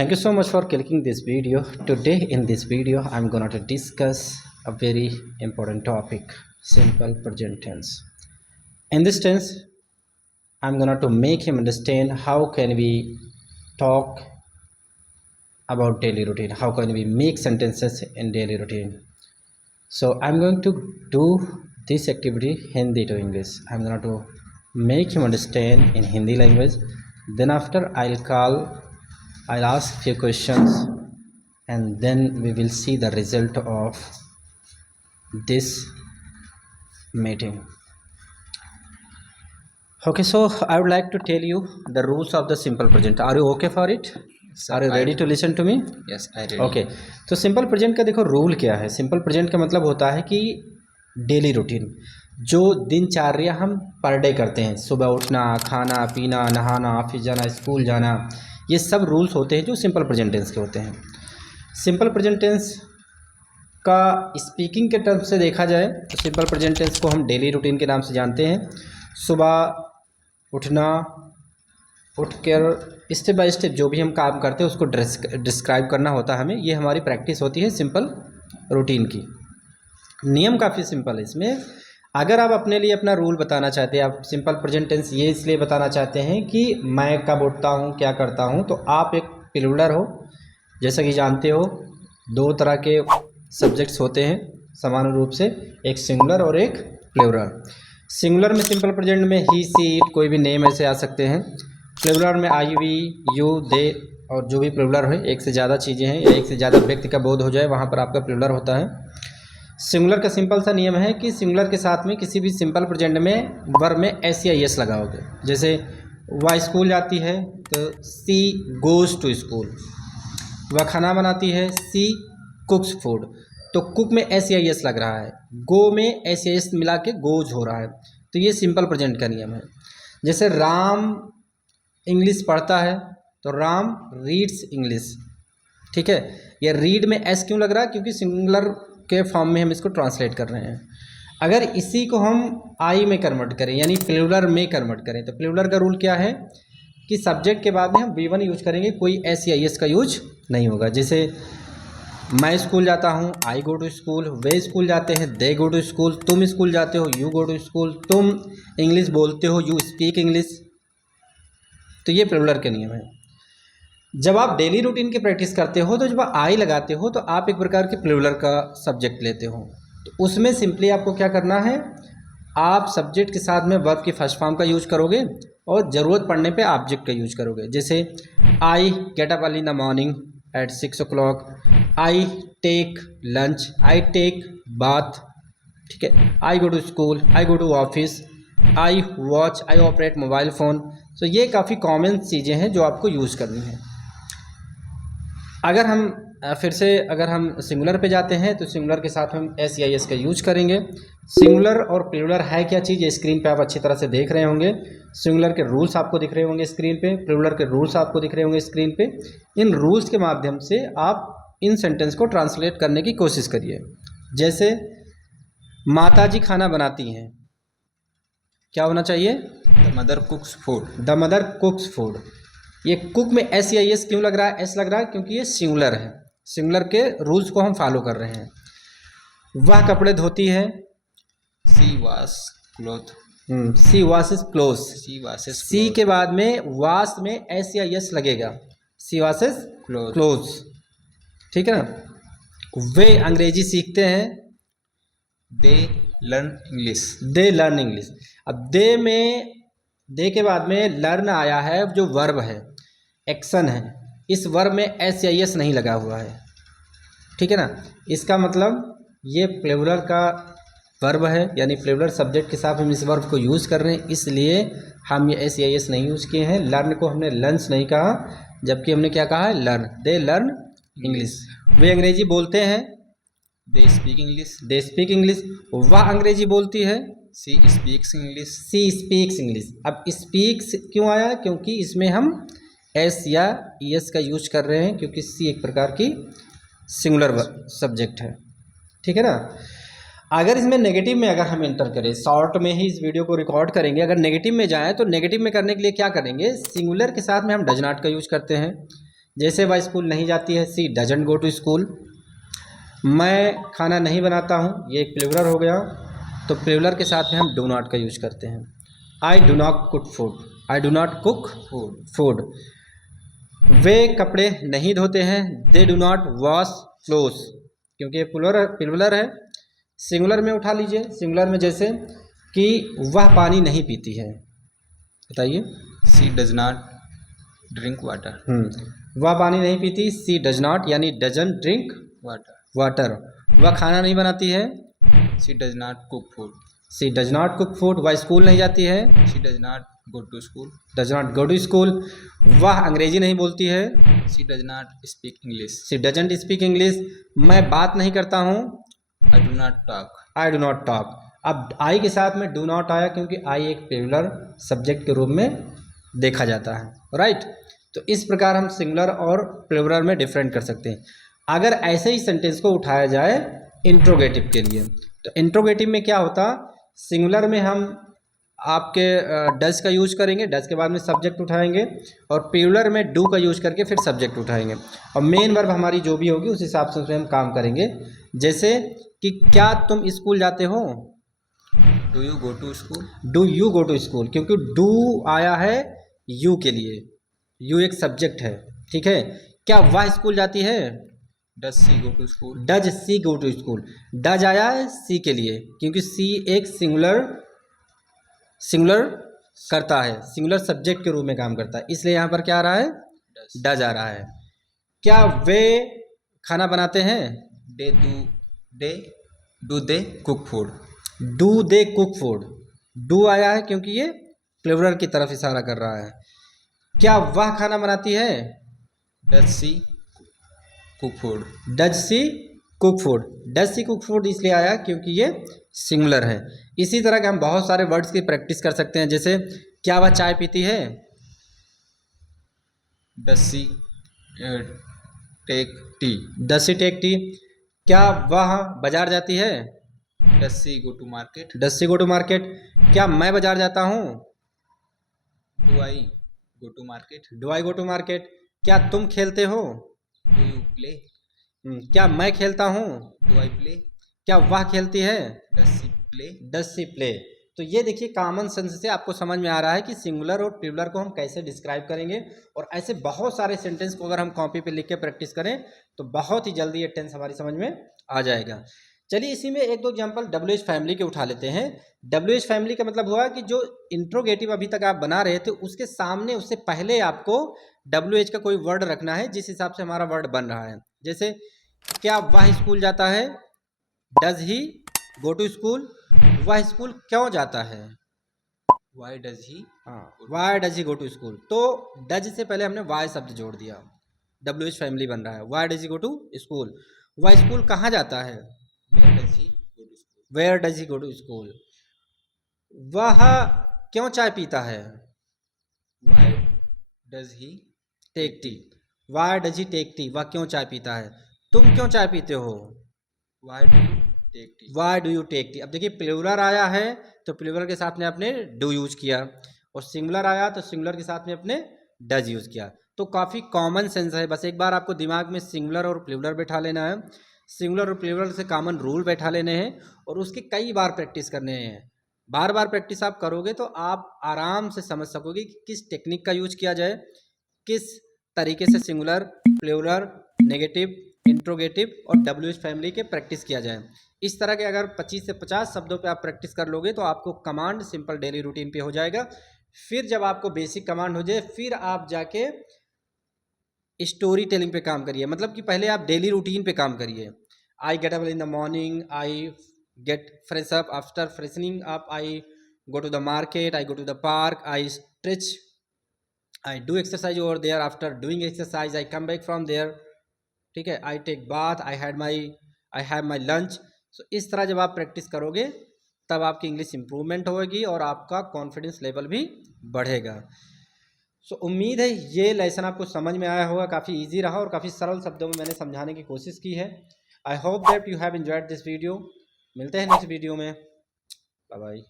thank you so much for clicking this video. Today in this video I'm gonna to discuss a very important topic, simple present tense. In this tense I'm gonna to make him understand how can we talk about daily routine, how can we make sentences in daily routine. So I'm going to do this activity Hindi to English. I'm gonna to make him understand in Hindi language. Then after I'll ask few questions and then we will see the result of this meeting. Okay, so I would like to tell you the rules of the simple present. Are you okay for it? Are you ready to listen to me? Yes, I ready. Okay, तो simple present का देखो rule क्या है. Simple present का मतलब होता है कि डेली रूटीन, जो दिनचर्या हम पर डे करते हैं, सुबह उठना, खाना पीना, नहाना, ऑफिस जाना, स्कूल जाना, ये सब रूल्स होते हैं जो सिंपल प्रेजेंट टेंस के होते हैं. सिंपल प्रेजेंट टेंस का स्पीकिंग के टर्म से देखा जाए तो सिंपल प्रेजेंट टेंस को हम डेली रूटीन के नाम से जानते हैं. सुबह उठना, उठकर स्टेप बाय स्टेप जो भी हम काम करते हैं उसको डिस्क्राइब करना होता है हमें. ये हमारी प्रैक्टिस होती है सिंपल रूटीन की. नियम काफ़ी सिंपल है इसमें. अगर आप अपने लिए अपना रूल बताना चाहते हैं, आप सिंपल प्रेजेंट टेंस ये इसलिए बताना चाहते हैं कि मैं कब उठता हूँ, क्या करता हूँ, तो आप एक प्लूरल हो. जैसा कि जानते हो दो तरह के सब्जेक्ट्स होते हैं समान रूप से, एक सिंगुलर और एक प्लूरल. सिंगुलर में सिंपल प्रेजेंट में ही, सी, इट, कोई भी नेम ऐसे आ सकते हैं. प्लूरल में आई, वी, यू, दे और जो भी प्लूरल है, एक से ज़्यादा चीज़ें हैं या एक से ज़्यादा व्यक्ति का बोध हो जाए वहाँ पर आपका प्लूरल होता है. सिंगुलर का सिंपल सा नियम है कि सिंगुलर के साथ में किसी भी सिंपल प्रेजेंट में वर्ब में एस या एस लगाओगे. जैसे वह स्कूल जाती है तो सी गोज़ टू स्कूल. वह खाना बनाती है, सी कुक्स फूड. तो कुक में एस या एस लग रहा है, गो में एस या एस मिला के गोज हो रहा है. तो ये सिंपल प्रेजेंट का नियम है. जैसे राम इंग्लिश पढ़ता है तो राम रीड्स इंग्लिश. ठीक है, ये रीड में एस क्यों लग रहा है? क्योंकि सिंगुलर के फॉर्म में हम इसको ट्रांसलेट कर रहे हैं. अगर इसी को हम आई में कन्वर्ट करें यानी प्लूरल में कन्वर्ट करें तो प्लूरल का रूल क्या है कि सब्जेक्ट के बाद में हम वी1 यूज करेंगे, कोई एस या एस का यूज नहीं होगा. जैसे मैं स्कूल जाता हूँ, आई गो टू स्कूल. वे स्कूल जाते हैं, दे गो टू स्कूल. तुम स्कूल जाते हो, यू गो टू स्कूल. तुम इंग्लिश बोलते हो, यू स्पीक इंग्लिश. तो ये प्लूरल के नियम है. जब आप डेली रूटीन की प्रैक्टिस करते हो तो जब आप आई लगाते हो तो आप एक प्रकार के प्लूरल का सब्जेक्ट लेते हो. तो उसमें सिंपली आपको क्या करना है, आप सब्जेक्ट के साथ में वर्ब की फर्स्ट फॉर्म का यूज करोगे और ज़रूरत पड़ने पे ऑब्जेक्ट का यूज करोगे. जैसे I get up early in the morning at 6 o'clock. I take lunch, I take bath. ठीक है, I go to school, I go to office, I watch, I operate mobile phone. तो ये काफ़ी common चीज़ें हैं जो आपको यूज़ करनी है. अगर हम फिर से अगर हम सिंगुलर पे जाते हैं तो सिंगुलर के साथ हम एस या एस का यूज करेंगे. सिंगुलर और प्लूरल है क्या चीज़, ये स्क्रीन पे आप अच्छी तरह से देख रहे होंगे. सिंगुलर के रूल्स आपको दिख रहे होंगे स्क्रीन पे, प्लूरल के रूल्स आपको दिख रहे होंगे स्क्रीन पे. इन रूल्स के माध्यम से आप इन सेंटेंस को ट्रांसलेट करने की कोशिश करिए. जैसे माता जी खाना बनाती हैं, क्या होना चाहिए? The mother कुक्स food. The mother कुक्स food. ये कुक में एस या एस क्यों लग रहा है? एस लग रहा है क्योंकि ये सिंगुलर है. सिंगुलर के रूल्स को हम फॉलो कर रहे हैं. वह कपड़े धोती है, सी वॉश क्लोथ. सी वॉशेस क्लोथ. सी वॉशेस सी के बाद में वॉश में एस या एस लगेगा, सी वॉशेस क्लोथ. क्लोथ्स. ठीक है ना. वे अंग्रेजी सीखते हैं, दे लर्न इंग्लिश. दे लर्न इंग्लिश. अब दे में, दे के बाद में लर्न आया है जो वर्ब है, एक्शन है. इस वर्ब में एस या एस नहीं लगा हुआ है. ठीक है ना. इसका मतलब ये प्लूरल का वर्ब है यानी प्लूरल सब्जेक्ट के साथ हम इस वर्ब को यूज़ कर रहे हैं, इसलिए हम ये एस या एस नहीं यूज़ किए हैं. लर्न को हमने लर्न्स नहीं कहा, जबकि हमने क्या कहा है? लर्न. They learn English. वे अंग्रेजी बोलते हैं, they speak English. They speak English. वह अंग्रेजी बोलती है, she speaks English. She speaks English. अब स्पीक्स क्यों आया? क्योंकि इसमें हम एस या एस का यूज कर रहे हैं, क्योंकि सी एक प्रकार की सिंगुलर सब्जेक्ट है. ठीक है ना. अगर इसमें नेगेटिव में अगर हम एंटर करें, शॉर्ट में ही इस वीडियो को रिकॉर्ड करेंगे, अगर नेगेटिव में जाएँ तो नेगेटिव में करने के लिए क्या करेंगे? सिंगुलर के साथ में हम डज नॉट का यूज करते हैं. जैसे वह स्कूल नहीं जाती है, सी डजंट गो टू स्कूल। मैं खाना नहीं बनाता हूँ, ये एक प्लूरल हो गया, तो प्लूरल के साथ में हम डू नॉट का यूज करते हैं। I do not cook food, I do not cook food. वे कपड़े नहीं धोते हैं, they do not wash clothes, क्योंकि ये प्लूरल है। सिंगुलर में उठा लीजिए, सिंगुलर में जैसे कि वह पानी नहीं पीती है, बताइए। She does not drink water. वह पानी नहीं पीती, सी डज नॉट यानी डजंट ड्रिंक वाटर। वह खाना नहीं बनाती है, she does not cook food. She does not cook food. वह स्कूल नहीं जाती है, she does not go to school. Does not go to school. वह अंग्रेजी नहीं बोलती है, she does not speak English. She doesn't speak English. मैं बात नहीं करता हूँ, आई do not talk. I do not talk. अब आई के साथ में डू नॉट आया, क्योंकि आई एक प्लूरल सब्जेक्ट के रूप में देखा जाता है, राइट। तो इस प्रकार हम सिंगुलर और प्लूरल में डिफरेंट कर सकते हैं। अगर ऐसे ही सेंटेंस को उठाया जाए इंट्रोगेटिव के लिए, तो इंट्रोगेटिव में क्या होता, सिंगुलर में हम आपके डज का यूज करेंगे, डज के बाद में सब्जेक्ट उठाएंगे, और प्लूरल में डू का यूज करके फिर सब्जेक्ट उठाएंगे, और मेन वर्ब हमारी जो भी होगी उस हिसाब से हम काम करेंगे। जैसे कि क्या तुम स्कूल जाते हो, do you go to school. Do you go to school, क्योंकि डू आया है यू के लिए, यू एक सब्जेक्ट है, ठीक है। क्या वह स्कूल जाती है, does she go to school. Does she go to school. Does आया है सी के लिए, क्योंकि सी एक सिंगुलर करता है, सिंगुलर सब्जेक्ट के रूप में काम करता है, इसलिए यहाँ पर क्या आ रहा है, डज आ रहा है। क्या वे खाना बनाते हैं, do they cook food. Do they cook food. Do आया है क्योंकि ये प्लूरल की तरफ इशारा कर रहा है। क्या वह खाना बनाती है, does C cook food. Does she cook food. Does she cook food इसलिए आया क्योंकि ये सिंगुलर है। इसी तरह के हम बहुत सारे वर्ड्स की प्रैक्टिस कर सकते हैं, जैसे क्या वह चाय पीती है, does she take tea. Does she take tea. क्या वह बाजार जाती है, does she go to market. Does she go to market. क्या मैं बाजार जाता हूँ, do I go to market. Do I go to market. क्या तुम खेलते हो, डू यू प्ले। क्या मैं खेलता हूँ, डू आई प्ले। क्या वह खेलती है, does C play. Does C play. तो ये देखिए कॉमन सेंस से आपको समझ में आ रहा है कि सिंगुलर और प्लूरल को हम कैसे डिस्क्राइब करेंगे, और ऐसे बहुत सारे सेंटेंस को अगर हम कॉपी पे लिख के प्रैक्टिस करें तो बहुत ही जल्दी ये टेंस हमारी समझ में आ जाएगा। चलिए इसी में एक दो एग्जांपल WH फैमिली के उठा लेते हैं। WH फैमिली का मतलब हुआ कि जो इंट्रोगेटिव अभी तक आप बना रहे थे उसके सामने, उससे पहले आपको WH का कोई वर्ड रखना है जिस हिसाब से हमारा वर्ड बन रहा है। जैसे क्या वह स्कूल जाता है, does he go to school. वह स्कूल क्यों जाता है, why does he. Why does he go to school. तो डज से पहले हमने वाई शब्द जोड़ दिया, WH फैमिली बन रहा है। Why does he go to school. वह स्कूल कहाँ जाता है, where does he go to school. Where does he go to school. वह क्यों चाय पीता है, why does he take tea. Why does he take tea. वह क्यों चाय पीता है। तुम क्यों चाय पीते हो, why do you take tea. Why do you take tea. अब देखिए प्लूरल आया है तो प्लूरल के साथ में आपने डू यूज किया, और सिंगुलर आया तो सिंगुलर के साथ में आपने डज यूज किया। तो काफ़ी कॉमन सेंस है, बस एक बार आपको दिमाग में सिंगुलर और प्लूरल बैठा लेना है, सिंगुलर और प्लूरल से कॉमन रूल बैठा लेने हैं, और उसके कई बार प्रैक्टिस करने हैं। बार बार प्रैक्टिस आप करोगे तो आप आराम से समझ सकोगे कि किस टेक्निक का यूज किया जाए, किस तरीके से सिंगुलर, प्लूरल, नेगेटिव, इंट्रोगेटिव और WH फैमिली के प्रैक्टिस किया जाए। इस तरह के अगर 25 से 50 शब्दों पे आप प्रैक्टिस कर लोगे तो आपको कमांड सिंपल डेली रूटीन पे हो जाएगा। फिर जब आपको बेसिक कमांड हो जाए फिर आप जाके स्टोरी टेलिंग पे काम करिए, मतलब कि पहले आप डेली रूटीन पे काम करिए। I get up in the morning, I get fresh up, after freshening up I go to the market, I go to the park, I stretch, I do exercise over there, after doing exercise I come back from there, ठीक है, I take bath, I have my lunch. So इस तरह जब आप practice करोगे तब आपकी English improvement होगी और आपका कॉन्फिडेंस लेवल भी बढ़ेगा। सो उम्मीद है ये लेसन आपको समझ में आया होगा, काफ़ी इजी रहा और काफ़ी सरल शब्दों में मैंने समझाने की कोशिश की है। I hope that you have enjoyed this video. मिलते हैं नेक्स्ट वीडियो में, बाय बाय।